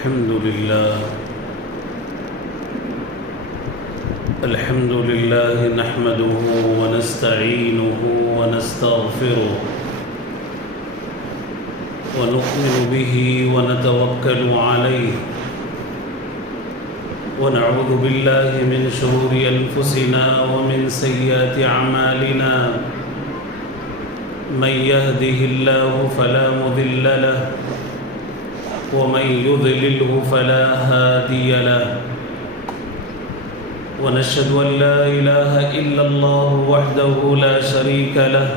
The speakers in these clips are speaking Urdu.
الحمد لله نحمده ونستعينه ونستغفره ونؤمن به ونتوكل عليه ونعوذ بالله من شرور أنفسنا ومن سيئات أعمالنا من يهده الله فلا مضل له ومن يضلله فلا هادي له ونشهد أن لا إله إلا الله وحده لا شريك له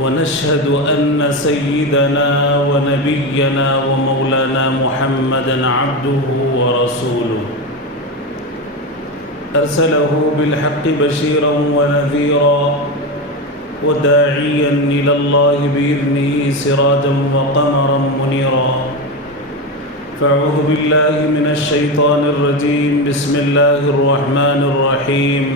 ونشهد أن سيدنا ونبينا ومولانا محمدا عبده ورسوله أرسله بالحق بشيرا ونذيرا وداعيا إلى الله بإذنه سراجا وقمرا منيرا فأعوذ بالله من الشيطان الرجيم بسم الله الرحمن الرحيم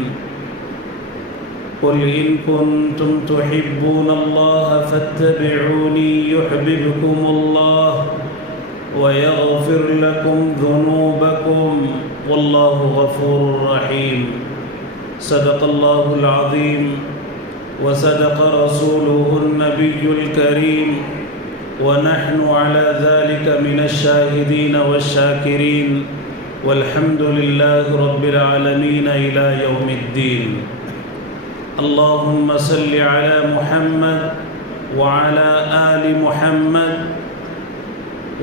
قل إن كنتم تحبون الله فاتبعوني يحببكم الله ويغفر لكم ذنوبكم والله غفور رحيم صدق الله العظيم وصدق رسوله النبي الكريم ونحن على ذلك من الشاهدين والشاكرين والحمد لله رب العالمين إلى يوم الدين اللهم صل على محمد وعلى آل محمد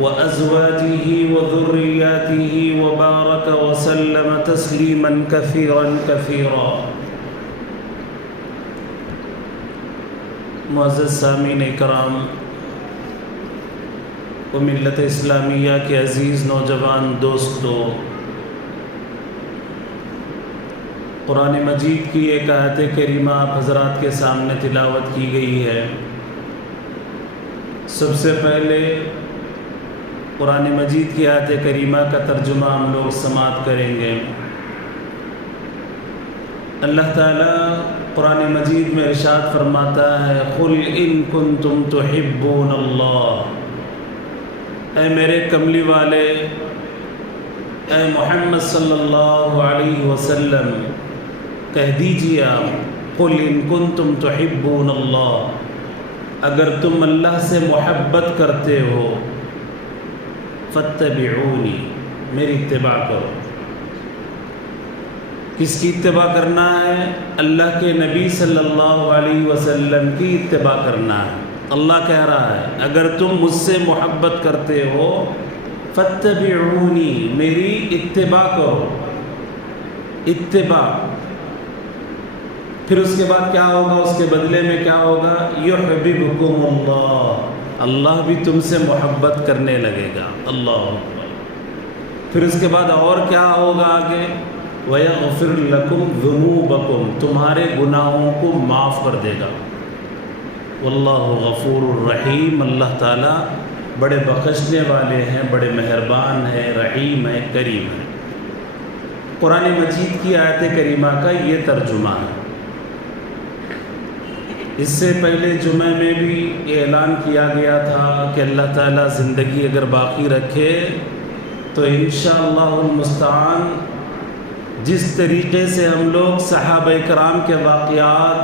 وأزواجه وذرياته وبارك وسلم تسليما كثيرا كثيرا معزز سامعین اکرام و ملت اسلامیہ کے عزیز نوجوان دوستو، قرآن مجید کی ایک آیت کریمہ آپ حضرات کے سامنے تلاوت کی گئی ہے۔ سب سے پہلے قرآن مجید کی آیت کریمہ کا ترجمہ ہم لوگ سماعت کریں گے۔ اللہ تعالیٰ قرآن مجید میں ارشاد فرماتا ہے قل ان کنتم تحبون اللہ، اے میرے کملی والے، اے محمد صلی اللہ علیہ وسلم کہہ دیجیے آپ قل ان کنتم تحبون اللہ، اگر تم اللہ سے محبت کرتے ہو فاتبعونی، میری اتباع کرو۔ کس کی اتباع کرنا ہے؟ اللہ کے نبی صلی اللہ علیہ وسلم کی اتباع کرنا ہے۔ اللہ کہہ رہا ہے اگر تم مجھ سے محبت کرتے ہو فاتبعونی، میری اتباع کرو۔ اتباع، پھر اس کے بعد کیا ہوگا؟ اس کے بدلے میں کیا ہوگا؟ یحببکم اللہ، اللہ بھی تم سے محبت کرنے لگے گا۔ اللہ اکبر۔ پھر اس کے بعد اور کیا ہوگا آگے؟ وَيَغْفِرْ لَكُمْ ذُنُوبَكُمْ، تمہارے گناہوں کو معاف کر دے گا۔ واللہ غفور الرحیم، اللہ تعالیٰ بڑے بخشنے والے ہیں، بڑے مہربان ہیں، رحیم ہے، کریم ہے۔ قرآن مجید کی آیت کریمہ کا یہ ترجمہ ہے۔ اس سے پہلے جمعہ میں بھی یہ اعلان کیا گیا تھا کہ اللہ تعالیٰ زندگی اگر باقی رکھے تو انشاءاللہ المستعان جس طریقے سے ہم لوگ صحابہ کرام کے واقعات،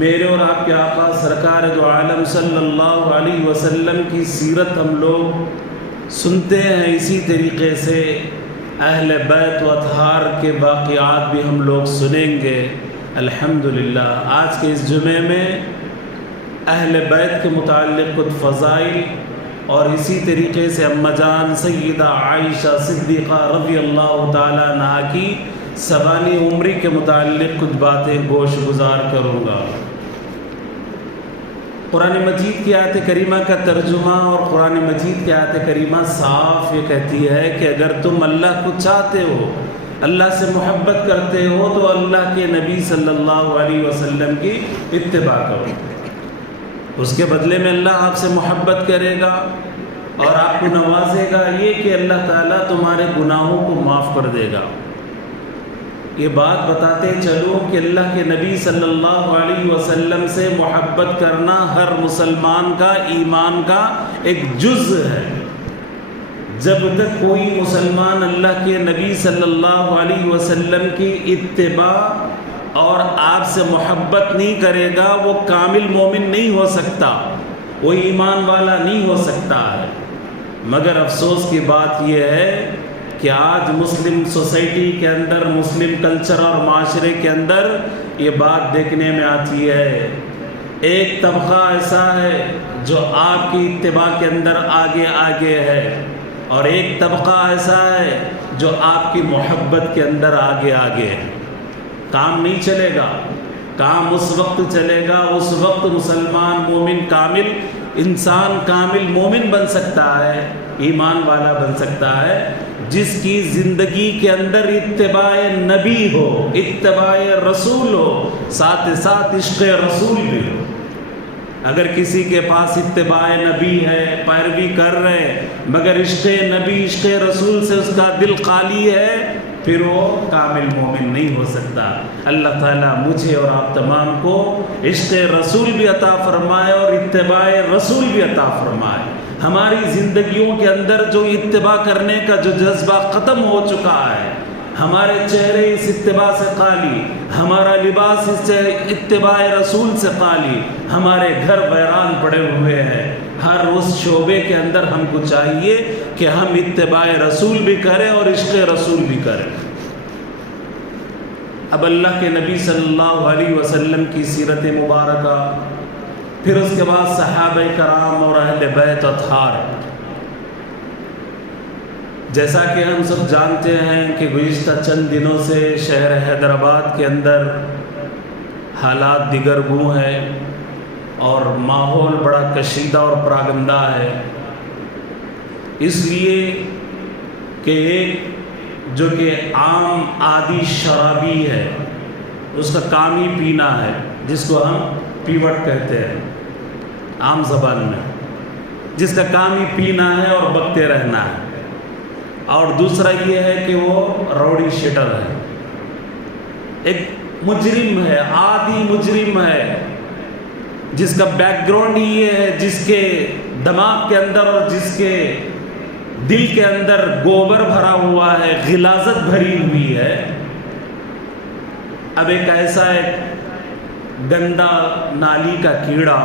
میرے اور آپ کے آقا سرکار دو عالم صلی اللہ علیہ وسلم کی سیرت ہم لوگ سنتے ہیں، اسی طریقے سے اہل بیت و اطہار کے واقعات بھی ہم لوگ سنیں گے الحمدللہ۔ آج کے اس جمعے میں اہل بیت کے متعلق کچھ فضائل اور اسی طریقے سے اماں جان سیدہ عائشہ صدیقہ رضی اللہ تعالیٰ عنہا کی سوانح عمری کے متعلق کچھ باتیں گوش گزار کروں گا۔ قرآن مجید کی آیت کریمہ کا ترجمہ اور قرآن مجید کی آیت کریمہ صاف یہ کہتی ہے کہ اگر تم اللہ کو چاہتے ہو، اللہ سے محبت کرتے ہو تو اللہ کے نبی صلی اللہ علیہ وسلم کی اتباع کرو۔ اس کے بدلے میں اللہ آپ سے محبت کرے گا اور آپ کو نوازے گا یہ کہ اللہ تعالیٰ تمہارے گناہوں کو معاف کر دے گا۔ یہ بات بتاتے چلوں کہ اللہ کے نبی صلی اللہ علیہ وسلم سے محبت کرنا ہر مسلمان کا ایمان کا ایک جز ہے۔ جب تک کوئی مسلمان اللہ کے نبی صلی اللہ علیہ وسلم کی اتباع اور آپ سے محبت نہیں کرے گا وہ کامل مومن نہیں ہو سکتا، وہ ایمان والا نہیں ہو سکتا ہے۔ مگر افسوس کی بات یہ ہے کہ آج مسلم سوسائٹی کے اندر، مسلم کلچر اور معاشرے کے اندر یہ بات دیکھنے میں آتی ہے، ایک طبقہ ایسا ہے جو آپ کی اتباع کے اندر آگے آگے ہے، اور ایک طبقہ ایسا ہے جو آپ کی محبت کے اندر آگے آگے ہے۔ کام نہیں چلے گا، کام اس وقت چلے گا، اس وقت مسلمان مومن کامل، انسان کامل مومن بن سکتا ہے، ایمان والا بن سکتا ہے، جس کی زندگی کے اندر اتباع نبی ہو، اتباع رسول ہو، ساتھ ساتھ عشق رسول بھی ہو۔ اگر کسی کے پاس اتباع نبی ہے، پیروی کر رہے، مگر عشق نبی، عشق رسول سے اس کا دل خالی ہے، پھر وہ کامل مومن نہیں ہو سکتا۔ اللہ تعالیٰ مجھے اور آپ تمام کو عشق رسول بھی عطا فرمائے اور اتباع رسول بھی عطا فرمائے۔ ہماری زندگیوں کے اندر جو اتباع کرنے کا جو جذبہ ختم ہو چکا ہے، ہمارے چہرے اس اتباع سے خالی، ہمارا لباس اس اتباع رسول سے خالی، ہمارے گھر ویران پڑے ہوئے ہیں۔ ہر اس شعبے کے اندر ہم کو چاہیے کہ ہم اتباع رسول بھی کریں اور عشق رسول بھی کریں۔ اب اللہ کے نبی صلی اللہ علیہ وسلم کی سیرت مبارکہ، پھر اس کے بعد صحابہ کرام اور اہل بیت اطہار۔ جیسا کہ ہم سب جانتے ہیں کہ گزشتہ چند دنوں سے شہر حیدرآباد کے اندر حالات دیگر گوں ہیں اور ماحول بڑا کشیدہ اور پراگندہ ہے، اس لیے کہ ایک جو کہ عام عادی شرابی ہے، اس کا کام ہی پینا ہے، جس کو ہم پیوٹ کہتے ہیں عام زبان میں، جس کا کام ہی پینا ہے اور بکتے رہنا ہے، اور دوسرا یہ ہے کہ وہ روڈی شیٹر ہے، ایک مجرم ہے، عادی مجرم ہے، جس کا بیک گراؤنڈ یہ ہے، جس کے دماغ کے اندر اور جس کے دل کے اندر گوبر بھرا ہوا ہے، غلاظت بھری ہوئی ہے۔ اب ایک ایسا ایک گندا نالی کا کیڑا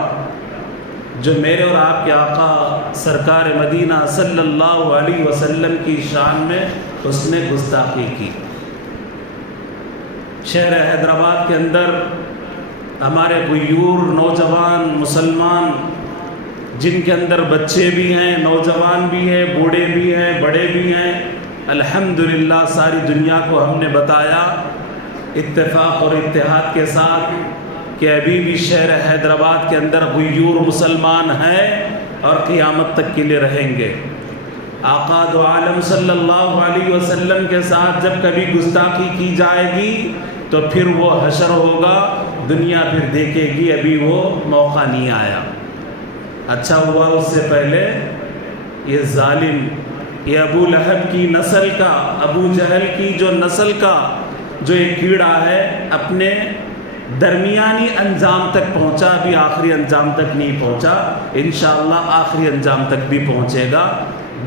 جو میرے اور آپ کے آقا سرکار مدینہ صلی اللہ علیہ وسلم کی شان میں اس نے گستاخی کی۔ شہر حیدرآباد کے اندر ہمارے غیور نوجوان مسلمان، جن کے اندر بچے بھی ہیں، نوجوان بھی ہیں، بوڑھے بھی ہیں، بڑے بھی ہیں، الحمدللہ ساری دنیا کو ہم نے بتایا اتفاق اور اتحاد کے ساتھ کہ ابھی بھی شہر حیدرآباد کے اندر غیور مسلمان ہیں اور قیامت تک کے لیے رہیں گے۔ آقا دو عالم صلی اللہ علیہ وسلم کے ساتھ جب کبھی گستاخی کی جائے گی تو پھر وہ حشر ہوگا، دنیا پھر دیکھے گی، ابھی وہ موقع نہیں آیا۔ اچھا ہوا اس سے پہلے یہ ظالم، یہ ابو لہب کی نسل کا، ابو جہل کی جو نسل کا جو ایک کیڑا ہے، اپنے درمیانی انجام تک پہنچا، ابھی آخری انجام تک نہیں پہنچا، انشاءاللہ آخری انجام تک بھی پہنچے گا۔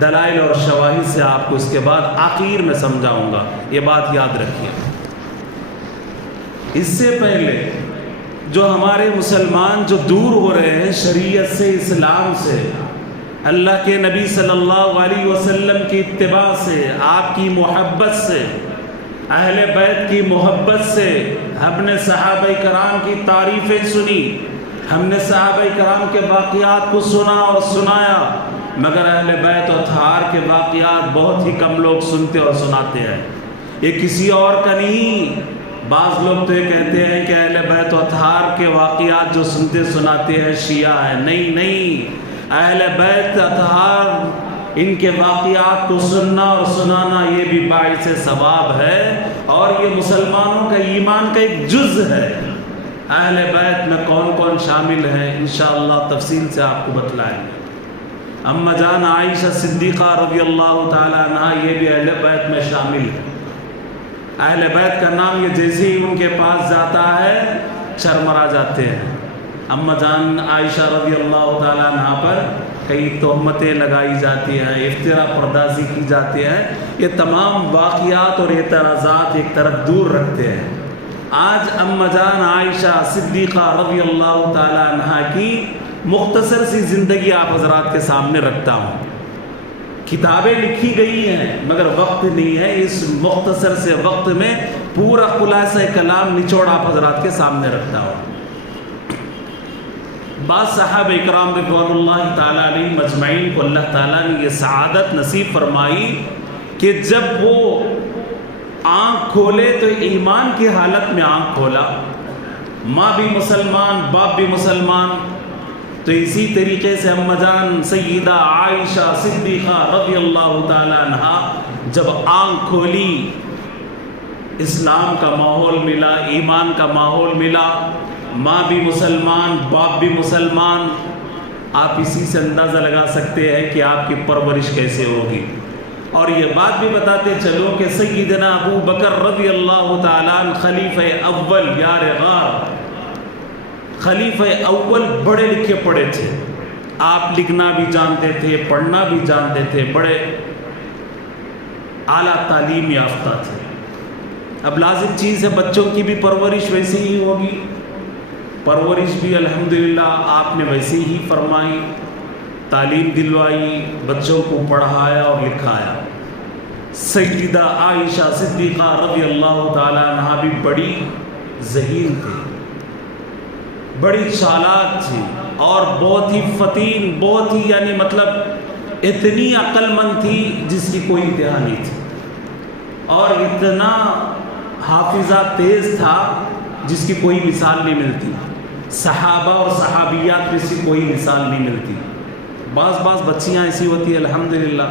دلائل اور شواہد سے آپ کو اس کے بعد آخر میں سمجھاؤں گا، یہ بات یاد رکھیے۔ اس سے پہلے جو ہمارے مسلمان جو دور ہو رہے ہیں شریعت سے، اسلام سے، اللہ کے نبی صلی اللہ علیہ وسلم کی اتباع سے، آپ کی محبت سے، اہل بیت کی محبت سے، ہم نے صحابہ کرام کی تعریفیں سنی، ہم نے صحابہ کرام کے واقعات کو سنا اور سنایا، مگر اہل بیت و اطہار کے واقعات بہت ہی کم لوگ سنتے اور سناتے ہیں۔ یہ کسی اور کا نہیں، بعض لوگ تو یہ کہتے ہیں کہ اہل بیت و اطہار کے واقعات جو سنتے سناتے ہیں شیعہ ہیں، نہیں، اہل بیت اطہار ان کے واقعات کو سننا اور سنانا یہ بھی باعث ثواب ہے، اور یہ مسلمانوں کا ایمان کا ایک جز ہے۔ اہل بیت میں کون کون شامل ہیں انشاءاللہ تفصیل سے آپ کو بتلائیں گے۔ اما جان عائشہ صدیقہ رضی اللہ تعالیٰ عنہ یہ بھی اہل بیت میں شامل ہے۔ اہل بیت کا نام یہ جیسے ہی ان کے پاس جاتا ہے چرمرا جاتے ہیں۔ اما جان عائشہ رضی اللہ تعالیٰ عنہ پر کئی تہمتیں لگائی جاتی ہیں، افترا پردازی کی جاتی ہے، یہ تمام واقعات اور اعتراضات ایک طرف دور رکھتے ہیں۔ آج اماں جان عائشہ صدیقہ رضی اللہ تعالی عنہ کی مختصر سی زندگی آپ حضرات کے سامنے رکھتا ہوں۔ کتابیں لکھی گئی ہیں مگر وقت نہیں ہے، اس مختصر سے وقت میں پورا خلاصہ کلام نچوڑ آپ حضرات کے سامنے رکھتا ہوں۔ بعض صحابہ اکرام رضوان اللہ تعالیٰ علیہ مجمعین کو اللہ تعالیٰ نے یہ سعادت نصیب فرمائی کہ جب وہ آنکھ کھولے تو ایمان کی حالت میں آنکھ کھولا، ماں بھی مسلمان باپ بھی مسلمان۔ تو اسی طریقے سے اماں جان سیدہ عائشہ صدیقہ رضی اللہ تعالیٰ عنہ جب آنکھ کھولی، اسلام کا ماحول ملا، ایمان کا ماحول ملا، ماں بھی مسلمان باپ بھی مسلمان۔ آپ اسی سے اندازہ لگا سکتے ہیں کہ آپ کی پرورش کیسے ہوگی۔ اور یہ بات بھی بتاتے چلو کہ سیدنا ابو بکر رضی اللہ تعالیٰ عنہ خلیفہ اول یار غار، خلیفہ اول بڑے لکھے پڑھے تھے، آپ لکھنا بھی جانتے تھے پڑھنا بھی جانتے تھے، بڑے اعلیٰ تعلیم یافتہ تھے۔ اب لازم چیز ہے بچوں کی بھی پرورش ویسے ہی ہوگی، پرورش بھی الحمدللہ آپ نے ویسے ہی فرمائی، تعلیم دلوائی، بچوں کو پڑھایا اور لکھایا۔ سیدہ عائشہ صدیقہ رضی اللہ تعالیٰ عنہ بھی بڑی ذہین تھی، بڑی چالاک تھی اور بہت ہی فتین، بہت ہی یعنی مطلب اتنی عقل مند تھی جس کی کوئی انتہا نہیں تھی، اور اتنا حافظہ تیز تھا جس کی کوئی مثال نہیں ملتی، صحابہ اور صحابیات میں سے کوئی مثال نہیں ملتی۔ بعض بچیاں ایسی ہوتی ہیں الحمدللہ،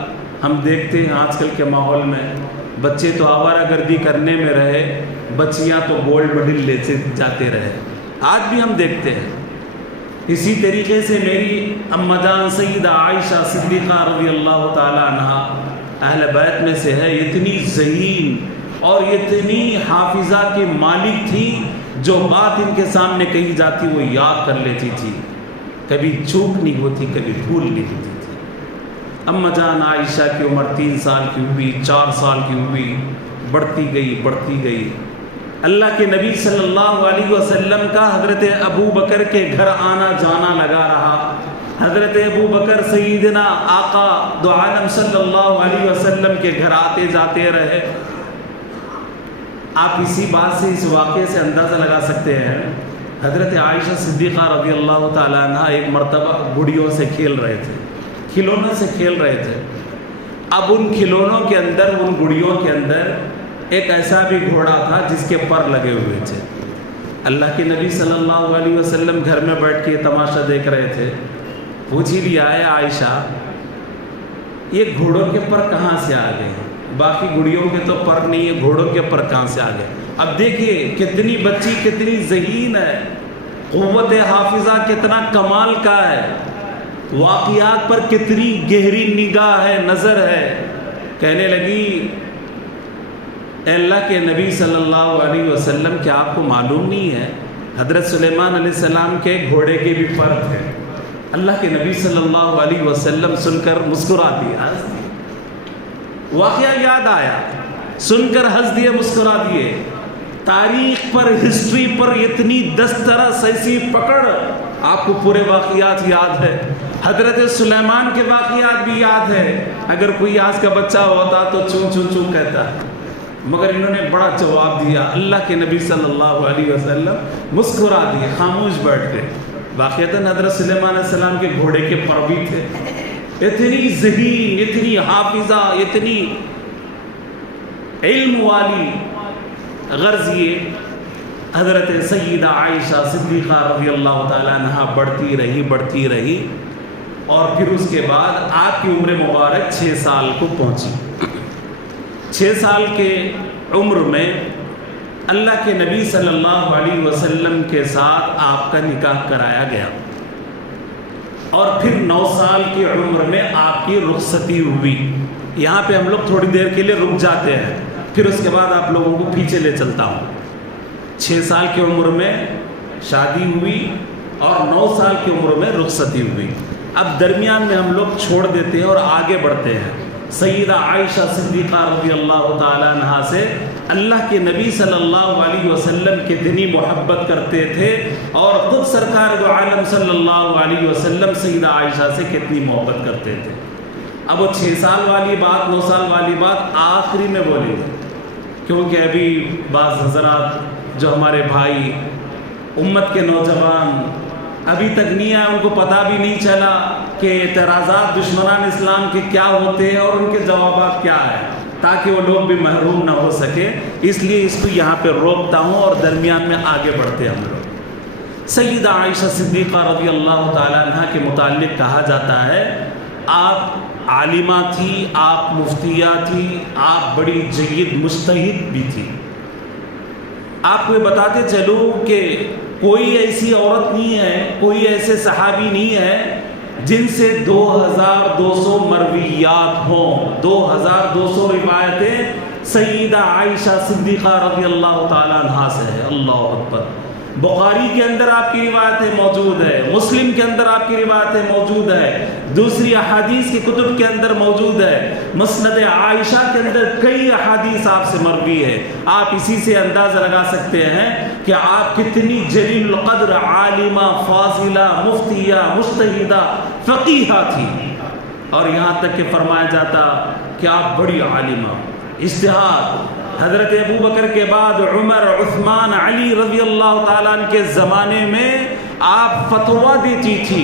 ہم دیکھتے ہیں آج کل کے ماحول میں بچے تو آوارہ گردی کرنے میں رہے، بچیاں تو گولڈ میڈل لیتے جاتے رہے، آج بھی ہم دیکھتے ہیں۔ اسی طریقے سے میری اماں جان سیدہ عائشہ صدیقہ رضی اللہ تعالی عنہ اہل بیت میں سے ہے، اتنی ذہین اور اتنی حافظہ کے مالک تھی، جو بات ان کے سامنے کہی جاتی وہ یاد کر لیتی تھی، کبھی چوک نہیں ہوتی کبھی بھول نہیں ہوتی تھی۔ اماں جان عائشہ کی عمر 3 سال کی ہوئی، 4 سال کی ہوئی، بڑھتی گئی۔ اللہ کے نبی صلی اللہ علیہ وسلم کا حضرت ابو بکر کے گھر آنا جانا لگا رہا۔ حضرت ابو بکر سیدنا آقا دو عالم صلی اللہ علیہ وسلم کے گھر آتے جاتے رہے۔ آپ اسی بات سے، اس واقعے سے اندازہ لگا سکتے ہیں، حضرت عائشہ صدیقہ رضی اللہ تعالیٰ عنہ ایک مرتبہ گڑیوں سے کھیل رہے تھے، کھلونوں سے کھیل رہے تھے۔ اب ان کھلونوں کے اندر، ان گڑیوں کے اندر ایک ایسا بھی گھوڑا تھا جس کے پر لگے ہوئے تھے۔ اللہ کے نبی صلی اللہ علیہ وسلم گھر میں بیٹھ کے تماشا دیکھ رہے تھے۔ پوچھ ہی لیا ہے عائشہ یہ گھوڑوں کے پر کہاں سے آ گئے؟ باقی گڑیوں کے تو پر نہیں ہے، گھوڑوں کے پر کہاں سے آ گئے؟ اب دیکھیے کتنی بچی کتنی ذہین ہے، قوت حافظہ کتنا کمال کا ہے، واقعات پر کتنی گہری نگاہ ہے، نظر ہے۔ کہنے لگی اے اللہ کے نبی صلی اللہ علیہ وسلم کیا آپ کو معلوم نہیں ہے حضرت سلیمان علیہ السلام کے گھوڑے کے بھی پر تھے؟ اللہ کے نبی صلی اللہ علیہ وسلم سن کر مسکرا دیا، واقعہ یاد آیا، سن کر ہنس دیے، مسکرا دیے۔ تاریخ پر، ہسٹری پر اتنی دسترس، ایسی پکڑ، آپ کو پورے واقعات یاد ہے، حضرت سلیمان کے واقعات بھی یاد ہے۔ اگر کوئی آج کا بچہ ہوتا تو چون چون چون کہتا، مگر انہوں نے بڑا جواب دیا۔ اللہ کے نبی صلی اللہ علیہ وسلم مسکرا دیے، خاموش بیٹھ گئے۔ واقعتاً حضرت سلیمان علیہ السلام کے گھوڑے کے پر بھی تھے۔ اتنی ذہین، اتنی حافظہ، اتنی علم والی، غرض یہ حضرت سیدہ عائشہ صدیقہ رضی اللہ تعالیٰ عنہ بڑھتی رہی اور پھر اس کے بعد آپ کی عمر مبارک 6 سال کو پہنچی۔ 6 سال کے عمر میں اللہ کے نبی صلی اللہ علیہ وسلم کے ساتھ آپ کا نکاح کرایا گیا، اور پھر 9 سال کی عمر میں آپ کی رخصتی ہوئی۔ یہاں پہ ہم لوگ تھوڑی دیر کے لیے رک جاتے ہیں، پھر اس کے بعد آپ لوگوں کو پیچھے لے چلتا ہوں۔ 6 سال کی عمر میں شادی ہوئی اور 9 سال کی عمر میں رخصتی ہوئی۔ اب درمیان میں ہم لوگ چھوڑ دیتے ہیں اور آگے بڑھتے ہیں سیدہ عائشہ صدیقہ رضی اللہ تعالیٰ عنہا سے۔ اللہ کے نبی صلی اللہ علیہ وسلم کتنی محبت کرتے تھے اور خود سرکار دو عالم صلی اللہ علیہ وسلم سیدہ عائشہ سے کتنی محبت کرتے تھے۔ اب وہ 6 سال والی بات 9 سال والی بات آخری میں بولیں گے، کیونکہ ابھی بعض حضرات جو ہمارے بھائی امت کے نوجوان ابھی تک نہیں آئے، ان کو پتہ بھی نہیں چلا کہ اعتراضات دشمنان اسلام کے کیا ہوتے ہیں اور ان کے جوابات کیا ہیں، تاکہ وہ لوگ بھی محروم نہ ہو سکے، اس لیے اس کو یہاں پہ روکتا ہوں اور درمیان میں آگے بڑھتے ہیں ہم لوگ۔ سیدہ عائشہ صدیقہ رضی اللہ تعالیٰ عنہ کے متعلق کہا جاتا ہے آپ عالمہ تھی، آپ مفتیہ تھی، آپ بڑی جید مجتہد بھی تھی۔ آپ کو یہ بتاتے چلوں کہ کوئی ایسی عورت نہیں ہے، کوئی ایسے صحابی نہیں ہے جن سے 2200 مرویات ہوں، 2200 روایتیں سیدہ عائشہ صدیقہ رضی اللہ تعالیٰ عنہا سے ہے۔ اللہ اکبر۔ بخاری کے اندر آپ کی روایتیں موجود ہے، مسلم کے اندر آپ کی روایتیں موجود ہے، دوسری احادیث کی کتب کے اندر موجود ہے، مسند عائشہ کے اندر کئی احادیث آپ سے مروی ہے۔ آپ اسی سے اندازہ لگا سکتے ہیں کہ آپ کتنی جلیل القدر عالمہ، فاضلہ، مفتیہ، مجتہدہ، فقیہہ تھی، اور یہاں تک کہ فرمایا جاتا کہ آپ بڑی عالمہ، اجتہاد۔ حضرت ابو بکر کے بعد عمر، عثمان، علی رضی اللہ تعالیٰ عنہ کے زمانے میں آپ فتویٰ دیتی تھی۔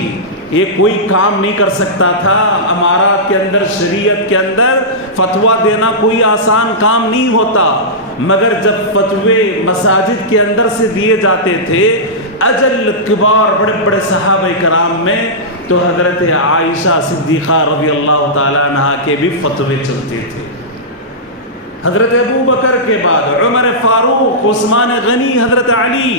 یہ کوئی کام نہیں کر سکتا تھا امارات کے اندر، شریعت کے اندر فتویٰ دینا کوئی آسان کام نہیں ہوتا، مگر جب فتوے مساجد کے اندر سے دیے جاتے تھے اجل کبار بڑے بڑے صحابہ کرام میں، تو حضرت عائشہ صدیقہ رضی اللہ تعالیٰ عنہ کے بھی فتوے چلتے تھے۔ حضرت ابو بکر کے بعد عمر فاروق، عثمان غنی، حضرت علی،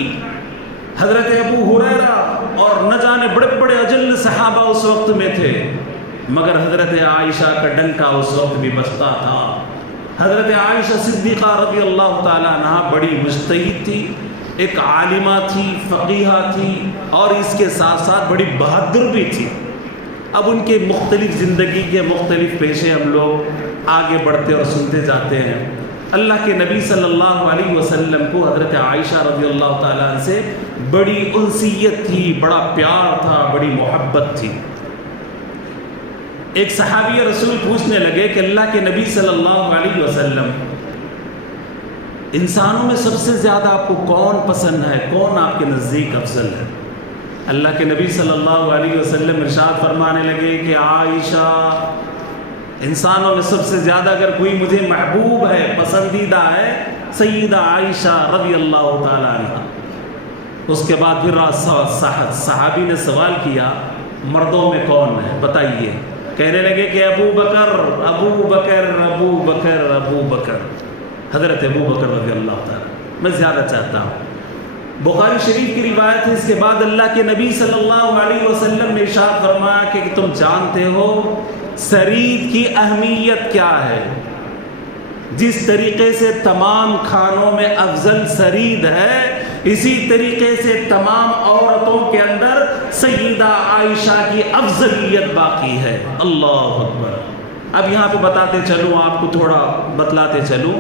حضرت ابو ہریرہ اور نہ جانے بڑے بڑے اجل صحابہ اس وقت میں تھے، مگر حضرت عائشہ کا ڈنکا اس وقت بھی بجتا تھا۔ حضرت عائشہ صدیقہ رضی اللہ تعالیٰ عنہا بڑی مجتہد تھی، ایک عالمہ تھی، فقیہہ تھی، اور اس کے ساتھ ساتھ بڑی بہادر بھی تھی۔ اب ان کے مختلف زندگی کے مختلف پیشے ہم لوگ آگے بڑھتے اور سنتے جاتے ہیں۔ اللہ کے نبی صلی اللہ علیہ وسلم کو حضرت عائشہ رضی اللہ تعالیٰ عنہ سے بڑی انسیت تھی، بڑا پیار تھا، بڑی محبت تھی۔ ایک صحابی رسول پوچھنے لگے کہ اللہ کے نبی صلی اللہ علیہ وسلم، انسانوں میں سب سے زیادہ آپ کو کون پسند ہے، کون آپ کے نزدیک افضل ہے؟ اللہ کے نبی صلی اللہ علیہ وسلم ارشاد فرمانے لگے کہ عائشہ، انسانوں میں سب سے زیادہ اگر کوئی مجھے محبوب ہے، پسندیدہ ہے، سیدہ عائشہ رضی اللہ تعالیٰ عنہ۔ اس کے بعد پھر صحابی نے سوال کیا مردوں میں کون ہے بتائیے؟ کہنے لگے کہ ابو بکر، ابو بکر، ابو بکر، ابو بکر، حضرت ابو بکر رضی اللہ تعالیٰ میں زیادہ چاہتا ہوں۔ بخاری شریف کی روایت ہے، اس کے بعد اللہ کے نبی صلی اللہ علیہ وسلم نے ارشاد فرمایا کہ تم جانتے ہو سرید کی اہمیت کیا ہے؟ جس طریقے سے تمام کھانوں میں افضل سرید ہے، اسی طریقے سے تمام عورتوں کے اندر سیدہ عائشہ کی افضلیت باقی ہے۔ اللہ اکبر۔ اب یہاں پہ بتاتے چلوں، آپ کو تھوڑا بتلاتے چلوں،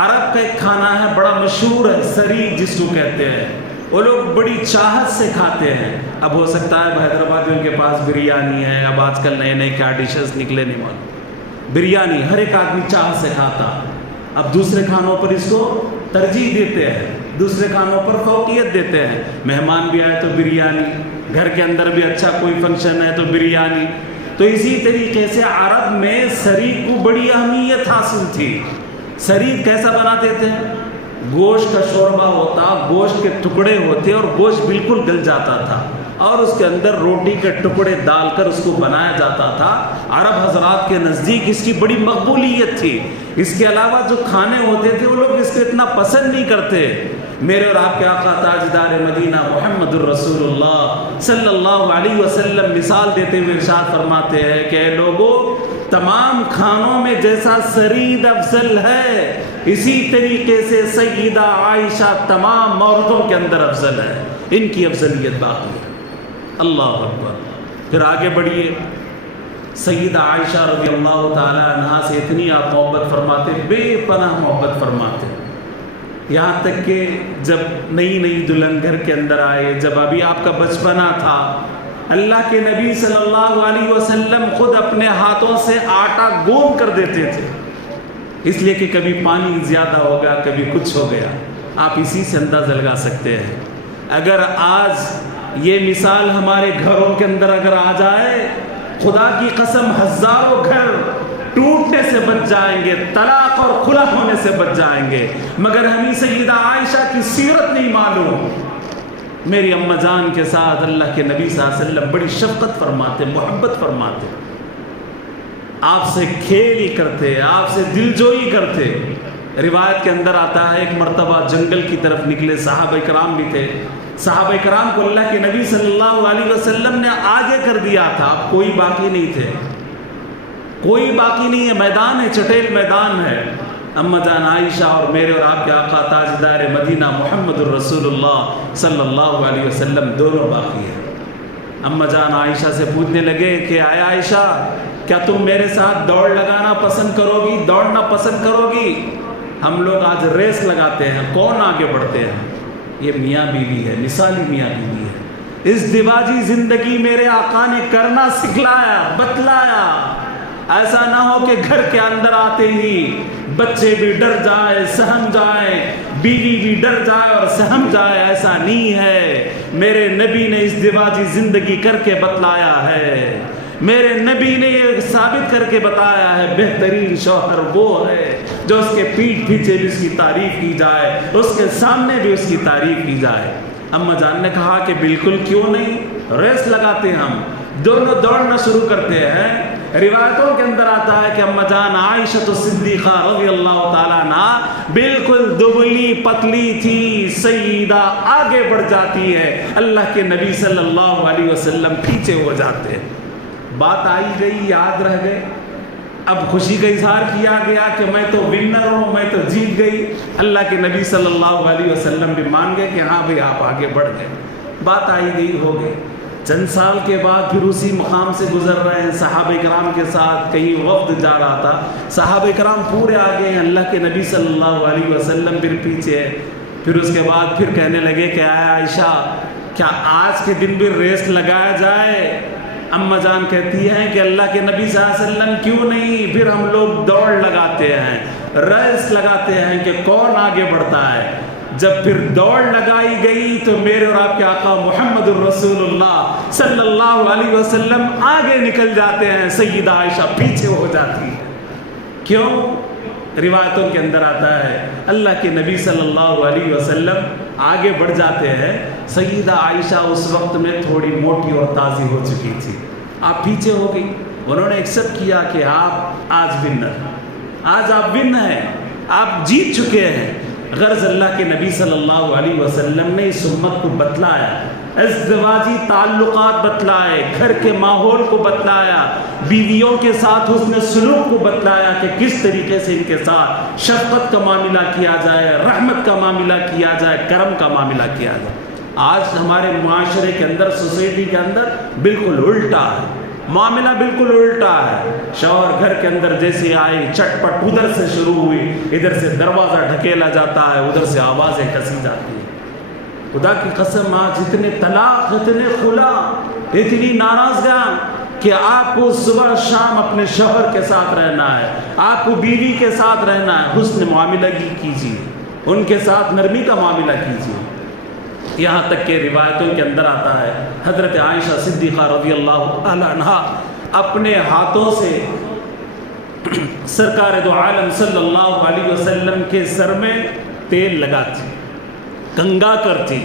عرب کا ایک کھانا ہے بڑا مشہور ہے، سرید جس کو کہتے ہیں، وہ لوگ بڑی چاہت سے کھاتے ہیں۔ اب ہو سکتا ہے حیدرآبادیوں کے پاس بریانی ہے، اب آج کل نئے نئے کیا ڈشز نکلے نہیں معلوم، بریانی ہر ایک آدمی چاہت سے کھاتا۔ اب دوسرے کھانوں پر اس کو ترجیح دیتے ہیں، دوسرے کھانوں پر فوقیت دیتے ہیں، مہمان بھی آئے تو بریانی، گھر کے اندر بھی اچھا کوئی فنکشن ہے تو بریانی۔ تو اسی طریقے سے عرب میں سرید کو بڑی اہمیت حاصل تھی۔ سرید کیسا بناتے تھے؟ گوشت کا شوربہ ہوتا، گوشت کے ٹکڑے ہوتے اور گوشت بالکل گل جاتا تھا، اور اس کے اندر روٹی کے ٹکڑے ڈال کر اس کو بنایا جاتا تھا۔ عرب حضرات کے نزدیک اس کی بڑی مقبولیت تھی۔ اس کے علاوہ جو کھانے ہوتے تھے وہ لوگ اس کو اتنا پسند نہیں کرتے۔ میرے اور آپ کے آقا تاجدار مدینہ محمد الرسول اللہ صلی اللہ علیہ وسلم مثال دیتے ہوئے ارشاد فرماتے ہیں کہ اے لوگوں، تمام کھانوں میں جیسا سرید افضل ہے، اسی طریقے سے سیدہ عائشہ تمام عورتوں کے اندر افضل ہے، ان کی افضلیت باقی ہے۔ اللہ اکبر۔ پھر آگے بڑھیے، سیدہ عائشہ رضی اللہ تعالیٰ عنہا سے اتنی آپ محبت فرماتے، بے پناہ محبت فرماتے، یہاں تک کہ جب نئی نئی دلہن گھر کے اندر آئے، جب ابھی آپ کا بچپنا تھا، اللہ کے نبی صلی اللہ علیہ وسلم خود اپنے ہاتھوں سے آٹا گوم کر دیتے تھے، اس لیے کہ کبھی پانی زیادہ ہو گیا، کبھی کچھ ہو گیا۔ آپ اسی سے اندازہ لگا سکتے ہیں۔ اگر آج یہ مثال ہمارے گھروں کے اندر اگر آ جائے، خدا کی قسم ہزاروں گھر ٹوٹنے سے بچ جائیں گے، طلاق اور خلا ہونے سے بچ جائیں گے، مگر ہمیں سیدہ عائشہ کی سیرت نہیں معلوم۔ میری اماں جان کے ساتھ اللہ کے نبی صلی اللہ علیہ وسلم بڑی شفقت فرماتے، محبت فرماتے، آپ سے کھیل کرتے، آپ سے دلجوئی کرتے۔ روایت کے اندر آتا ہے ایک مرتبہ جنگل کی طرف نکلے، صحابہ کرام بھی تھے، صحابہ کرام کو اللہ کے نبی صلی اللہ علیہ وسلم نے آگے کر دیا تھا، کوئی باقی نہیں تھے، کوئی باقی نہیں ہے، میدان ہے، چٹیل میدان ہے۔ اماں جان عائشہ اور میرے اور آپ کے آقا تاجدار مدینہ محمد الرسول اللہ صلی اللہ علیہ وسلم دونوں باقی ہیں۔ اماں جان عائشہ سے پوچھنے لگے کہ آیا عائشہ، کیا تم میرے ساتھ دوڑ لگانا پسند کرو گی، دوڑنا پسند کرو گی؟ ہم لوگ آج ریس لگاتے ہیں، کون آگے بڑھتے ہیں۔ یہ میاں بیوی ہے، مثالی میاں بیوی ہے۔ اس دیواجی زندگی میرے آقا نے کرنا سکھلایا، بتلایا۔ ایسا نہ ہو کہ گھر کے اندر آتے ہی بچے بھی ڈر جائے، سہم جائے، بیوی بھی ڈر جائے اور سہم جائے، ایسا نہیں ہے۔ میرے نبی نے اس دیواجی زندگی کر کے بتلایا ہے، میرے نبی نے یہ ثابت کر کے بتایا ہے، بہترین شوہر وہ ہے جو اس کے پیٹھ پیچھے بھی اس کی تعریف کی جائے، اس کے سامنے بھی اس کی تعریف کی جائے۔ اماں جان نے کہا کہ بالکل کیوں نہیں، ریس لگاتے، ہم دونوں دوڑنا شروع کرتے ہیں۔ روایتوں کے اندر آتا ہے کہ اماں جان عائشہ صدیقہ رضی اللہ تعالیٰ عنہ بالکل دبلی پتلی تھی، سیدہ آگے بڑھ جاتی ہے، اللہ کے نبی صلی اللہ علیہ وسلم پیچھے ہو جاتے ہیں۔ بات آئی گئی، یاد رہ گئے، اب خوشی کا اظہار کیا گیا کہ میں تو ونر ہوں، میں تو جیت گئی۔ اللہ کے نبی صلی اللہ علیہ وسلم بھی مان گئے کہ ہاں بھئی آپ آگے بڑھ گئے۔ بات آئی گئی، ہو گئی۔ چند سال کے بعد پھر اسی مقام سے گزر رہے ہیں، صحابہ کرام کے ساتھ کہیں وفد جا رہا تھا، صحابہ کرام پورے آگے ہیں، اللہ کے نبی صلی اللہ علیہ وسلم پھر پیچھے ہے۔ پھر اس کے بعد پھر کہنے لگے کہ آیا عائشہ، کیا آج کے دن بھی ریس لگایا جائے؟ اماں جان کہتی ہیں کہ اللہ کے نبی صلی اللہ علیہ وسلم کیوں نہیں، پھر ہم لوگ دوڑ لگاتے ہیں، ریس لگاتے ہیں کہ کون آگے بڑھتا ہے۔ جب پھر دوڑ لگائی گئی تو میرے اور آپ کے آقا محمد الرسول اللہ صلی اللہ علیہ وسلم آگے نکل جاتے ہیں، سیدہ عائشہ پیچھے ہو جاتی ہے۔ کیوں؟ روایتوں کے اندر آتا ہے اللہ کے نبی صلی اللہ علیہ وسلم آگے بڑھ جاتے ہیں، سیدہ عائشہ اس وقت میں تھوڑی موٹی اور تازی ہو چکی تھی، آپ پیچھے ہو گئی۔ انہوں نے ایکسپٹ کیا کہ آپ آج ونر، آج آپ ون ہیں، آپ جیت چکے ہیں۔ غرض اللہ کے نبی صلی اللہ علیہ وسلم نے اس امت کو بتلایا، ازدواجی تعلقات بتلائے، گھر کے ماحول کو بتلایا، بیویوں کے ساتھ حسن سلوک کو بتلایا کہ کس طریقے سے ان کے ساتھ شفقت کا معاملہ کیا جائے، رحمت کا معاملہ کیا جائے، کرم کا معاملہ کیا جائے۔ آج ہمارے معاشرے کے اندر، سوسائٹی کے اندر بالکل الٹا ہے، معاملہ بالکل الٹا ہے۔ شوہر گھر کے اندر جیسے آئے، چٹ پٹ ادھر سے شروع ہوئی، ادھر سے دروازہ ڈھکیلا جاتا ہے، ادھر سے آوازیں کسی جاتی ہیں۔ خدا کی قسم آج اتنے طلاق، اتنے خلا، اتنی ناراضگیاں کہ آپ کو صبح شام اپنے شوہر کے ساتھ رہنا ہے، آپ کو بیوی کے ساتھ رہنا ہے، حسن معاملہ کیجیے، ان کے ساتھ نرمی کا معاملہ کیجیے۔ یہاں تک کہ روایتوں کے اندر آتا ہے حضرت عائشہ صدیقہ رضی اللہ عنہا اپنے ہاتھوں سے سرکار دو عالم صلی اللہ علیہ وسلم کے سر میں تیل لگاتی، کنگا کرتی۔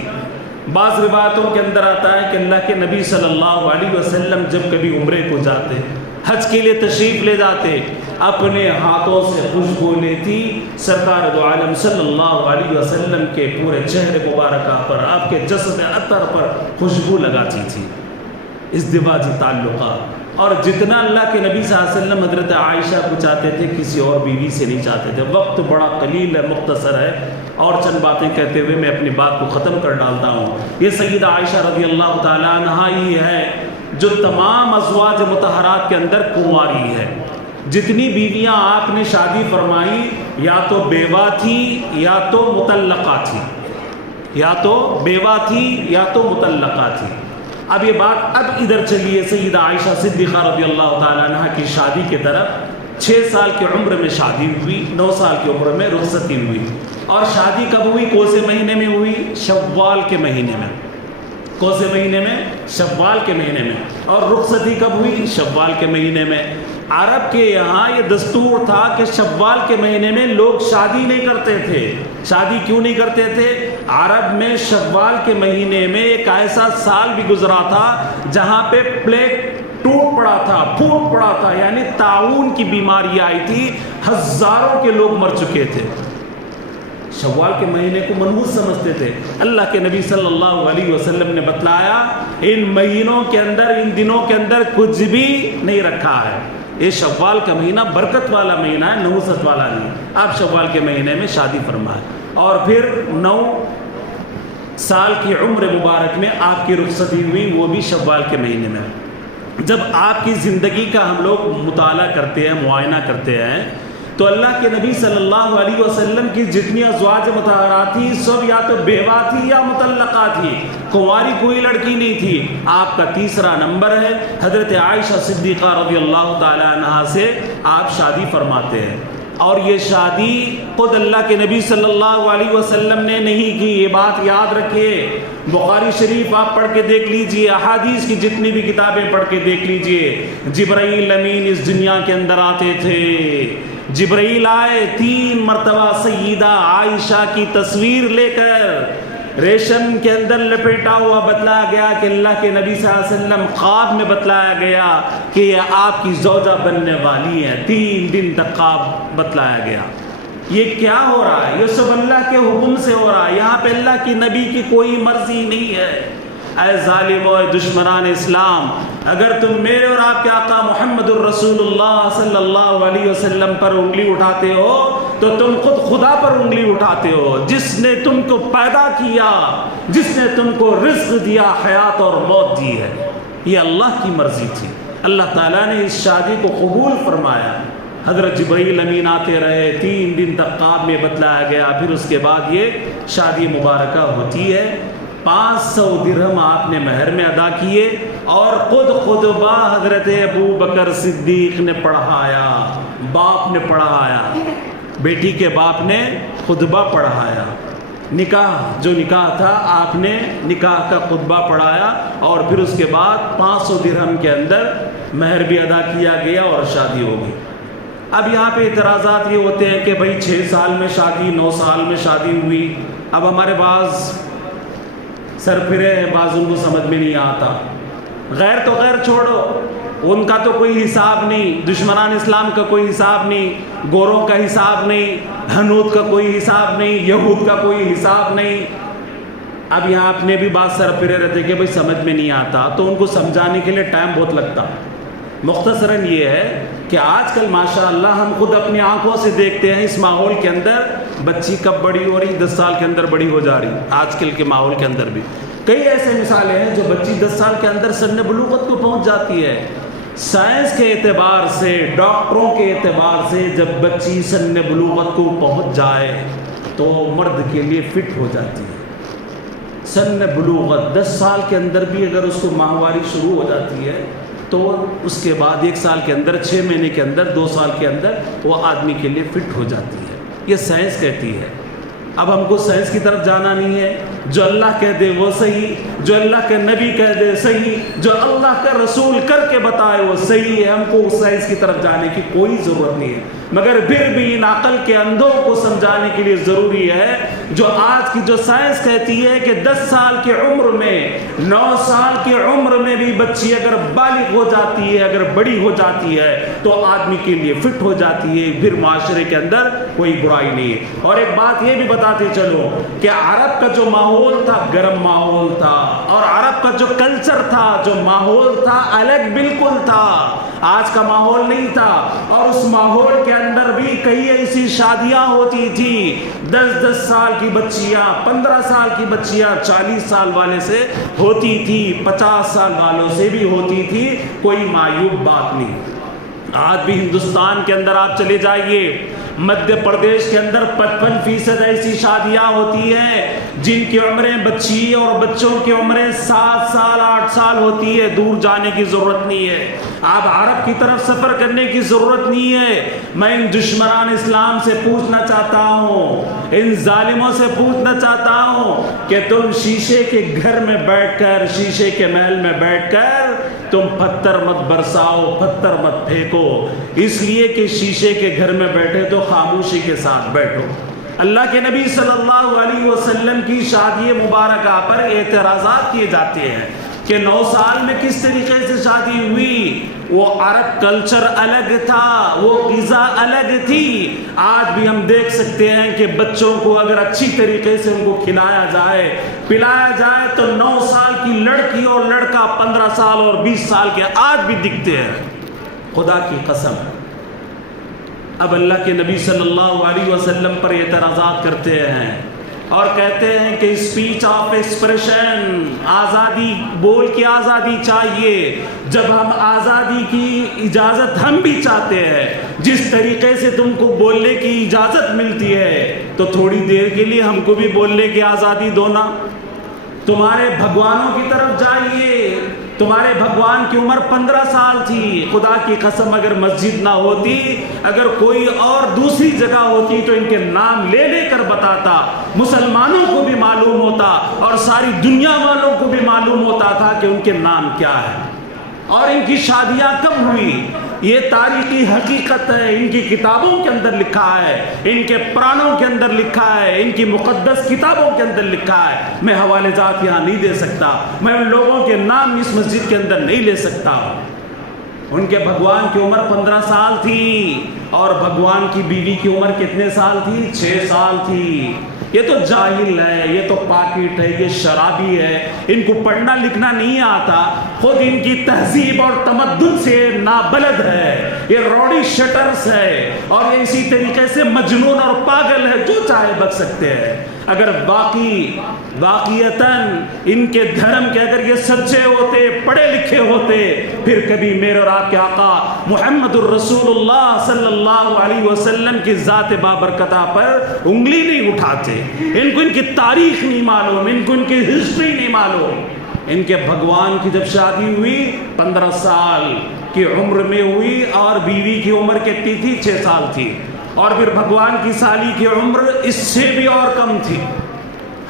بعض روایتوں کے اندر آتا ہے کہ اللہ کے نبی صلی اللہ علیہ وسلم جب کبھی عمرے کو جاتے، حج کے لیے تشریف لے جاتے، اپنے ہاتھوں سے خوشبو لیتی، سرکار دو عالم صلی اللہ علیہ وسلم کے پورے چہرے مبارکہ پر، آپ کے جسد عطر پر خوشبو لگاتی تھی۔ ازدواجی تعلقات، اور جتنا اللہ کے نبی صلی اللہ علیہ وسلم حضرت عائشہ کو چاہتے تھے، کسی اور بیوی سے نہیں چاہتے تھے۔ وقت بڑا قلیل ہے، مختصر ہے، اور چند باتیں کہتے ہوئے میں اپنی بات کو ختم کر ڈالتا ہوں۔ یہ سیدہ عائشہ رضی اللہ تعالیٰ عنہا ہی ہے جو تمام ازواج مطہرات کے اندر کنواری ہے. جتنی بیویاں آپ نے شادی فرمائی یا تو بیوہ تھی یا تو مطلقہ تھی، یا تو بیوہ تھی یا تو مطلقہ تھی. اب یہ بات اب ادھر چلیے سیدہ عائشہ صدیقہ رضی اللہ تعالیٰ عنہ کی شادی کی طرف. 6 سال کی عمر میں شادی ہوئی، 9 سال کی عمر میں رخصتی ہوئی. اور شادی کب ہوئی؟ کون سے مہینے میں ہوئی؟ شوال کے مہینے میں. کون سے مہینے میں؟ شوال کے مہینے میں. اور رخصتی کب ہوئی؟ شوال کے مہینے میں. عرب کے یہاں یہ دستور تھا کہ شوال کے مہینے میں لوگ شادی نہیں کرتے تھے. شادی کیوں نہیں کرتے تھے؟ عرب میں شوال کے مہینے میں ایک ایسا سال بھی گزرا تھا جہاں پہ پلیگ ٹوٹ پڑا تھا، پھوٹ پڑا تھا، یعنی طاعون کی بیماری آئی تھی، ہزاروں کے لوگ مر چکے تھے. شوال کے مہینے کو منحوس سمجھتے تھے. اللہ کے نبی صلی اللہ علیہ وسلم نے بتلایا ان مہینوں کے اندر، ان دنوں کے اندر کچھ بھی نہیں رکھا ہے. یہ شوال کا مہینہ برکت والا مہینہ ہے، نحوست والا نہیں. آپ شوال کے مہینے میں شادی فرمائیں. اور پھر 9 سال کی عمر مبارک میں آپ کی رخصتی ہوئی، وہ بھی شوال کے مہینے میں. جب آپ کی زندگی کا ہم لوگ مطالعہ کرتے ہیں، معائنہ کرتے ہیں، تو اللہ کے نبی صلی اللہ علیہ وسلم کی جتنی ازواج مطہرات تھی سب یا تو بیوہ تھی یا مطلقہ تھی، کنواری کوئی لڑکی نہیں تھی. آپ کا تیسرا نمبر ہے حضرت عائشہ صدیقہ رضی اللہ تعالی عنہا سے آپ شادی فرماتے ہیں. اور یہ شادی خود اللہ کے نبی صلی اللہ علیہ وسلم نے نہیں کی. یہ بات یاد رکھیے. بخاری شریف آپ پڑھ کے دیکھ لیجئے، احادیث کی جتنی بھی کتابیں پڑھ کے دیکھ لیجئے. جبرائیل امین اس دنیا کے اندر آتے تھے. جبرائیل آئے 3 مرتبہ سیدہ عائشہ کی تصویر لے کر، ریشم کے اندر لپیٹا ہوا بتلایا گیا کہ اللہ کے نبی صلی اللہ علیہ وسلم خواب میں بتلایا گیا کہ یہ آپ کی زوجہ بننے والی ہے. 3 دن تک خواب بتلایا گیا. یہ کیا ہو رہا ہے؟ یہ سب اللہ کے حکم سے ہو رہا ہے. یہاں پہ اللہ کی نبی کی کوئی مرضی نہیں ہے. اے ظالم و دشمنان اسلام، اگر تم میرے اور آپ کے آقا محمد الرسول اللہ صلی اللہ علیہ وسلم پر انگلی اٹھاتے ہو تو تم خود خدا پر انگلی اٹھاتے ہو، جس نے تم کو پیدا کیا، جس نے تم کو رزق دیا، حیات اور موت دی ہے. یہ اللہ کی مرضی تھی. اللہ تعالیٰ نے اس شادی کو قبول فرمایا. حضرت جبرائیل امین آتے رہے، 3 دن تک خواب میں بتلایا گیا. پھر اس کے بعد یہ شادی مبارکہ ہوتی ہے. 500 درہم آپ نے مہر میں ادا کیے اور خود خطبہ حضرت ابو بکر صدیق نے پڑھایا. باپ نے پڑھایا، بیٹی کے باپ نے خطبہ پڑھایا. نکاح جو نکاح تھا آپ نے نکاح کا خطبہ پڑھایا اور پھر اس کے بعد 500 درہم کے اندر مہر بھی ادا کیا گیا اور شادی ہو گئی. اب یہاں پہ اعتراضات یہ ہوتے ہیں کہ بھائی 6 سال میں شادی، 9 سال میں شادی ہوئی. اب ہمارے بعض سر پھرے ہیں، بعض ان کو سمجھ میں نہیں آتا. غیر تو غیر چھوڑو، ان کا تو کوئی حساب نہیں، دشمنان اسلام کا کوئی حساب نہیں، گوروں کا حساب نہیں، ہنود کا کوئی حساب نہیں، یہود کا کوئی حساب نہیں. اب یہاں اپنے بھی بات سر پھرے رہتے کہ بھائی سمجھ میں نہیں آتا، تو ان کو سمجھانے کے لیے ٹائم بہت لگتا. مختصراً یہ ہے کہ آج کل ماشاءاللہ ہم خود اپنی آنکھوں سے دیکھتے ہیں اس ماحول کے اندر بچی کب بڑی ہو رہی، 10 سال کے اندر بڑی ہو جا رہی. آج کل کے ماحول کے اندر بھی کئی ایسے مثالیں ہیں جو بچی 10 سال کے اندر سن بلوغت کو پہنچ جاتی ہے. سائنس کے اعتبار سے، ڈاکٹروں کے اعتبار سے جب بچی سن بلوغت کو پہنچ جائے تو مرد کے لیے فٹ ہو جاتی ہے. سن بلوغت 10 سال کے اندر بھی اگر اس کو ماہواری شروع ہو جاتی ہے تو اس کے بعد 1 سال کے اندر، 6 مہینے کے اندر، 2 سال کے اندر وہ آدمی کے لیے فٹ ہو جاتی ہے. یہ سائنس کہتی ہے. اب ہم کو سائنس کی طرف جانا نہیں ہے. جو اللہ کہہ دے وہ صحیح، جو اللہ کے نبی کہہ دے صحیح، جو اللہ کا رسول کر کے بتائے وہ صحیح ہے. ہم کو سائنس کی طرف جانے کی کوئی ضرورت نہیں ہے. مگر پھر بھی ان عقل کے اندھوں کو سمجھانے کے لیے ضروری ہے جو آج کی جو سائنس کہتی ہے کہ 10 سال کی عمر میں، 9 سال کی عمر میں بھی بچی اگر بالغ ہو جاتی ہے، اگر بڑی ہو جاتی ہے تو آدمی کے لیے فٹ ہو جاتی ہے. پھر معاشرے کے اندر کوئی برائی نہیں ہے. اور ایک بات یہ بھی بتاتے چلو کہ عرب کا جو ماحول تھا گرم ماحول تھا. اور عرب کا جو کلچر تھا، جو ماحول تھا، الگ بالکل تھا، آج کا ماحول نہیں تھا۔ اور اس ماحول کے اندر بھی کئی ایسی شادیاں ہوتی تھی، 10 سال کی بچیاں، 15 سال کی بچیاں 40 سال والے سے ہوتی تھی، 50 سال والوں سے بھی ہوتی تھی، کوئی معیوب بات نہیں۔ آج بھی ہندوستان کے اندر آپ چلے جائیے، مدھیہ پردیش کے اندر 55% ایسی شادیاں ہوتی ہیں جن کی عمریں، بچی اور بچوں کی عمریں 7 سال 8 سال ہوتی ہے۔ دور جانے کی ضرورت نہیں ہے، آپ عرب کی طرف سفر کرنے کی ضرورت نہیں ہے۔ میں ان دشمنان اسلام سے پوچھنا چاہتا ہوں، ان ظالموں سے پوچھنا چاہتا ہوں کہ تم شیشے کے گھر میں بیٹھ کر، شیشے کے محل میں بیٹھ کر تم پتھر مت برساؤ، پتھر مت پھینکو، اس لیے کہ شیشے کے گھر میں بیٹھے تو خاموشی کے ساتھ بیٹھو۔ اللہ کے نبی صلی اللہ علیہ وسلم کی شادی مبارکہ پر اعتراضات کیے جاتے ہیں کہ 9 سال میں کس طریقے سے شادی ہوئی، وہ عرب کلچر الگ تھا، وہ غذا الگ تھی۔ آج بھی ہم دیکھ سکتے ہیں کہ بچوں کو اگر اچھی طریقے سے ان کو کھلایا جائے، پلایا جائے تو 9 سال کی لڑکی اور لڑکا 15 سال اور 20 سال کے آج بھی دکھتے ہیں، خدا کی قسم۔ اب اللہ کے نبی صلی اللہ علیہ وسلم پر اعتراضات کرتے ہیں اور کہتے ہیں کہ اسپیچ آف ایکسپریشن، آزادی، بول کی آزادی چاہیے۔ جب ہم آزادی کی اجازت ہم بھی چاہتے ہیں، جس طریقے سے تم کو بولنے کی اجازت ملتی ہے تو تھوڑی دیر کے لیے ہم کو بھی بولنے کی آزادی دو نا۔ تمہارے بھگوانوں کی طرف جائیے، تمہارے بھگوان کی عمر 15 سال تھی، خدا کی قسم اگر مسجد نہ ہوتی، اگر کوئی اور دوسری جگہ ہوتی تو ان کے نام لے لے کر بتاتا، مسلمانوں کو بھی معلوم ہوتا اور ساری دنیا والوں کو بھی معلوم ہوتا تھا کہ ان کے نام کیا ہے اور ان کی شادیاں کب ہوئی۔ یہ تاریخی حقیقت ہے، ان کی کتابوں کے اندر لکھا ہے، ان کے پرانوں کے اندر لکھا ہے، ان کی مقدس کتابوں کے اندر لکھا ہے۔ میں حوالے جات یہاں نہیں دے سکتا، میں ان لوگوں کے نام اس مسجد کے اندر نہیں لے سکتا۔ ان کے بھگوان کی عمر 15 سال تھی اور بھگوان کی بیوی کی عمر کتنے سال تھی؟ 6 سال تھی۔ یہ تو جاہل ہے، یہ تو پاکٹ ہے، یہ شرابی ہے، ان کو پڑھنا لکھنا نہیں آتا، خود ان کی تہذیب اور تمدن سے نابلد ہے، یہ روڈی شٹرز ہے اور یہ اسی طریقے سے مجنون اور پاگل ہے، جو چاہے بک سکتے ہیں۔ اگر واقعیتاً ان کے دھرم کے اگر یہ سچے ہوتے، پڑھے لکھے ہوتے، پھر کبھی میرے اور آپ کے آقا محمد الرسول اللہ صلی اللہ علیہ وسلم کی ذات بابرکتہ پر انگلی نہیں اٹھاتے۔ ان کو ان کی تاریخ نہیں معلوم، ان کو ان کی ہسٹری نہیں معلوم۔ ان کے بھگوان کی جب شادی ہوئی 15 سال کی عمر میں ہوئی اور بیوی کی عمر کتنی تھی؟ 6 سال تھی، اور پھر بھگوان کی سالی کی عمر اس سے بھی اور کم تھی۔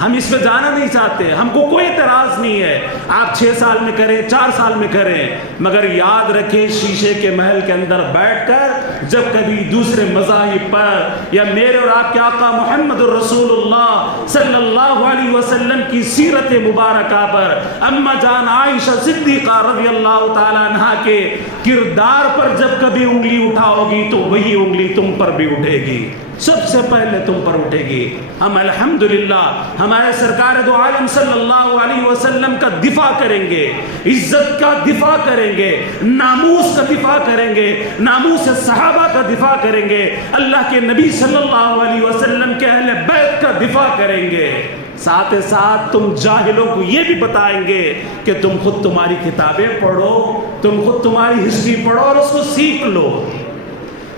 ہم اس پہ جانا نہیں چاہتے، ہم کو کوئی اعتراض نہیں ہے، آپ 6 سال میں کریں، 4 سال میں کریں، مگر یاد رکھیں شیشے کے محل کے اندر بیٹھ کر جب کبھی دوسرے مذاہب پر یا میرے اور آپ کے آقا محمد الرسول اللہ صلی اللہ علیہ وسلم کی سیرت مبارکہ پر، اما جان عائشہ صدیقہ رضی اللہ تعالیٰ عنہ کے کردار پر جب کبھی انگلی اٹھاؤ گی تو وہی انگلی تم پر بھی اٹھے گی، سب سے پہلے تم پر اٹھے گی۔ ہم الحمدللہ ہمارے سرکار دو عالم صلی اللہ علیہ وسلم کا دفاع کریں گے، عزت کا دفاع کریں گے، ناموس کا دفاع کریں گے، ناموس صحابہ کا دفاع کریں گے، اللہ کے نبی صلی اللہ علیہ وسلم کے اہل بیت کا دفاع کریں گے۔ ساتھ ساتھ تم جاہلوں کو یہ بھی بتائیں گے کہ تم خود تمہاری کتابیں پڑھو، تم خود تمہاری ہسٹری پڑھو اور اس کو سیکھ لو۔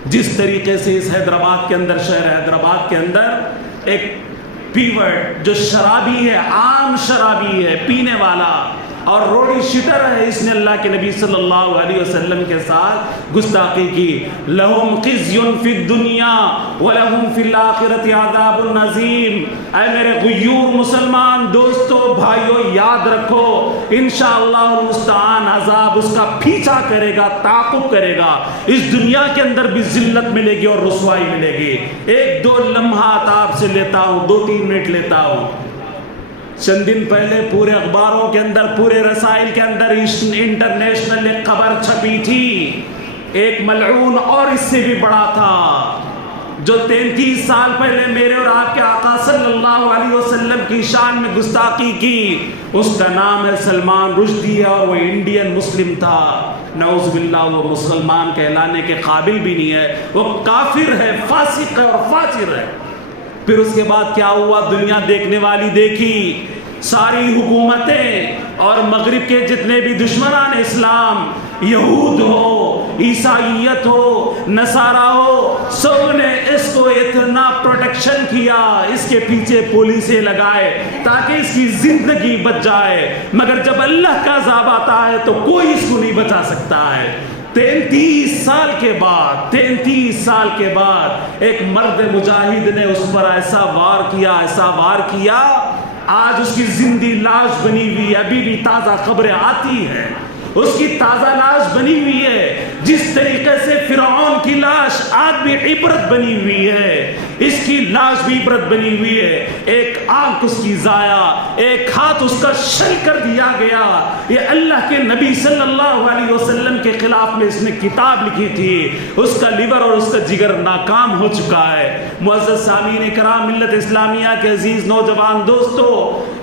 جس طریقے سے اس حیدرآباد کے اندر، شہر حیدرآباد کے اندر ایک پیوٹ جو شرابی ہے، عام شرابی ہے، پینے والا اور روڈی شٹر ہے، اس نے اللہ کے نبی صلی اللہ علیہ وسلم کے ساتھ گستاخی کی۔ لہم خزی فی الدنیا ولہم فی الآخرۃ عذاب عظیم۔ اے میرے غیور مسلمان دوستو، بھائیو، یاد رکھو انشاءاللہ المستعان عذاب اس کا پیچھا کرے گا، تعاقب کرے گا۔ اس دنیا کے اندر بھی ذلت ملے گی اور رسوائی ملے گی۔ 1-2 لمحات آپ سے لیتا ہوں، 2-3 منٹ لیتا ہوں۔ چند دن پہلے پورے اخباروں کے اندر، پورے رسائل کے اندر انٹرنیشنل ایک خبر چھپی تھی، ایک ملعون اور اس سے بھی بڑا تھا جو 33 سال پہلے میرے اور آپ کے آقا صلی اللہ علیہ وسلم کی شان میں گستاخی کی، اس کا نام ہے سلمان رشدی اور وہ انڈین مسلم تھا۔ نعوذ باللہ، وہ مسلمان کہلانے کے قابل بھی نہیں ہے، وہ کافر ہے، فاسق ہے اور فاجر ہے۔ پھر اس کے بعد کیا ہوا؟ دنیا دیکھنے والی دیکھی، ساری حکومتیں اور مغرب کے جتنے بھی دشمنان اسلام، یہود ہو، عیسائیت ہو، نصارہ ہو، سب نے اس کو اتنا پروٹیکشن کیا، اس کے پیچھے پولیسیں لگائے تاکہ اس کی زندگی بچ جائے، مگر جب اللہ کا عذاب آتا ہے تو کوئی اس کو نہیں بچا سکتا ہے۔ 33 سال کے بعد ایک مرد مجاہد نے اس پر ایسا وار کیا، آج اس کی زندہ لاش بنی ہوئی ہے، ابھی بھی تازہ خبریں آتی ہیں، اس کی تازہ لاش بنی ہوئی ہے۔ جس طریقے سے فرعون کی لاش آج بھی عبرت بنی ہوئی ہے، اس کی لاش بھی عبرت بنی ہوئی ہے۔ ایک آنکھ اس کی ضائع، ایک ہاتھ اس کا شل کر دیا گیا۔ یہ اللہ کے نبی صلی اللہ علیہ وسلم کے خلاف میں اس نے کتاب لکھی تھی، اس کا لیور اور اس کا جگر ناکام ہو چکا ہے۔ معزز سامعین کرام، ملت اسلامیہ کے عزیز نوجوان دوستو،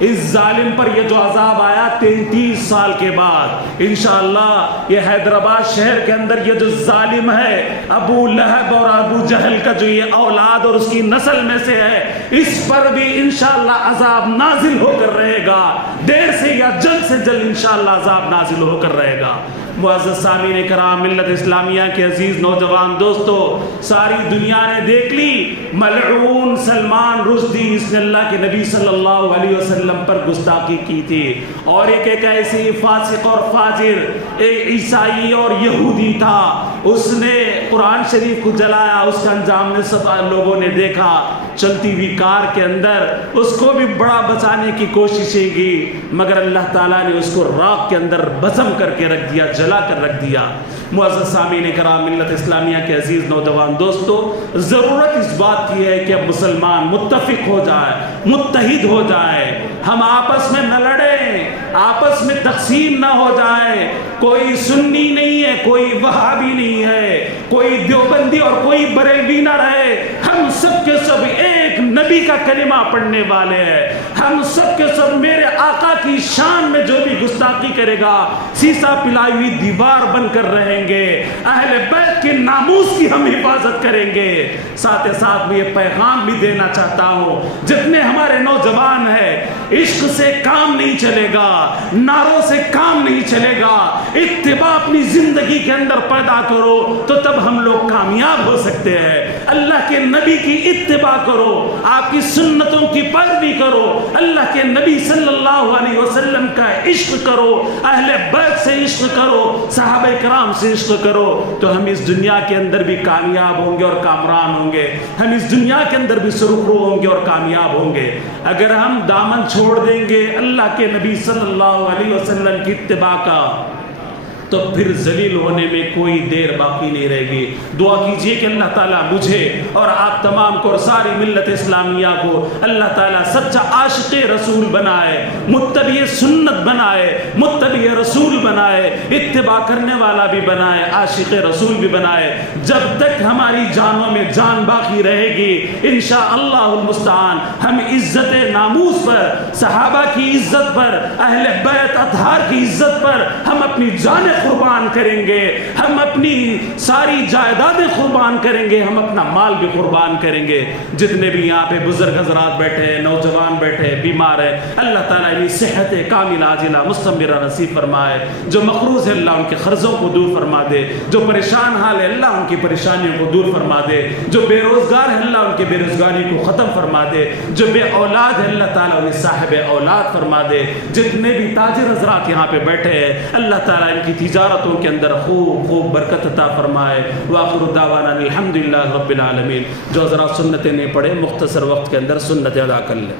اس ظالم پر یہ جو عذاب آیا 33 سال کے بعد، انشاءاللہ یہ حیدرآباد شہر کے اندر یہ جو ظالم ہے ابو لہب اور ابو جہل کا جو یہ اولاد اور اس کی نسل میں سے ہے، اس پر بھی انشاءاللہ عذاب نازل ہو کر رہے گا، دیر سے یا جلد سے جلد انشاءاللہ عذاب نازل ہو کر رہے گا۔ معزز سامعین کرام، ملت اسلامیہ کے عزیز نوجوان دوستو، ساری دنیا نے دیکھ لی ملعون سلمان رشدی، اس نے اللہ کے نبی صلی اللہ علیہ وسلم پر گستاخی کی تھی، اور ایک ایسی فاسق اور فاجر ایک عیسائی اور یہودی تھا، اس نے قرآن شریف کو جلایا، اس کا انجام نے سب لوگوں نے دیکھا، چلتی ہوئی کار کے اندر اس کو بھی بڑا بچانے کی کوششیں کی، مگر اللہ تعالیٰ نے اس کو راکھ کے اندر بزم کر کے رکھ دیا، جلا کر رکھ دیا۔ معزز سامعین کرام، ملت اسلامیہ کے عزیز نوجوان دوستو، ضرورت اس بات کی ہے کہ اب مسلمان متفق ہو جائے، متحد ہو جائے، ہم آپس میں نہ لڑیں، آپس میں تقسیم نہ ہو جائے، کوئی سنی نہیں ہے، کوئی وہابی نہیں ہے، کوئی دیوبندی اور کوئی بریلوی نہ رہے، ہم سب کے سب ایک نبی کا کلمہ پڑھنے والے ہیں، ہم سب کے سب میرے آقا کی شان میں جو بھی گستاخی کرے گا سیسا پلائی ہوئی دیوار بن کر رہیں گے، اہل بیت کے ناموس کی ہم حفاظت کریں گے۔ ساتھ ساتھ میں یہ پیغام بھی دینا چاہتا ہوں، جتنے ہمارے نوجوان ہیں، عشق سے کام نہیں چلے گا، نعروں سے کام نہیں چلے گا، اتباع اپنی زندگی کے اندر پیدا کرو تو تب ہم لوگ کامیاب ہو سکتے ہیں۔ اللہ کے نبی کی اتباع کرو، آپ کی سنتوں کی پیروی کرو، اللہ کے نبی صلی اللہ علیہ وسلم کا عشق کرو، اہل بیت سے عشق کرو، صحابہ کرام سے عشق کرو، تو ہم اس دنیا کے اندر بھی کامیاب ہوں گے اور کامران ہوں گے، ہم اس دنیا کے اندر بھی سرخرو ہوں گے اور کامیاب ہوں گے۔ اگر ہم دامن چھوڑ دیں گے اللہ کے نبی صلی اللہ علیہ وسلم کی اتباع کا، تو پھر ذلیل ہونے میں کوئی دیر باقی نہیں رہے گی۔ دعا کیجئے کہ اللہ تعالیٰ مجھے اور آپ تمام کو اور ساری ملت اسلامیہ کو اللہ تعالیٰ سچا عاشق رسول بنائے، متبع سنت بنائے، متبع رسول بنائے، اتباع کرنے والا بھی بنائے، عاشق رسول بھی بنائے۔ جب تک ہماری جانوں میں جان باقی رہے گی انشاءاللہ المستعان ہم عزت ناموس پر، صحابہ کی عزت پر، اہل بیت اطہار کی عزت پر ہم اپنی جانیں قربان کریں گے، ہم اپنی ساری جائیدادیں قربان کریں گے، ہم اپنا مال بھی قربان کریں گے۔ جتنے بھی یہاں پہ بزرگ حضرات بیٹھے ہیں، نوجوان بیٹھے ہیں، بیمار ہیں، اللہ تعالیٰ انہیں صحت کاملہ عاجلہ مستمرہ نصیب فرمائے۔ جو مقروض ہے اللہ ان کے قرضوں کو دور فرما دے، جو پریشان حال ہے اللہ ان کی پریشانیوں کو دور فرما دے، جو بے روزگار ہے اللہ ان کی بے روزگاری کو ختم فرما دے، جو بے اولاد ہے اللہ تعالیٰ انہیں صاحب اولاد فرما دے۔ جتنے بھی تاجر حضرات یہاں پہ بیٹھے ہیں اللہ تعالیٰ ان کی تجارتوں کے اندر خوب خوب برکت عطا فرمائے۔ وآخر دعوانا الحمدللہ رب العالمین۔ جو حضرات سنتیں نہیں پڑھے مختصر وقت کے اندر سنت ادا کر لیں۔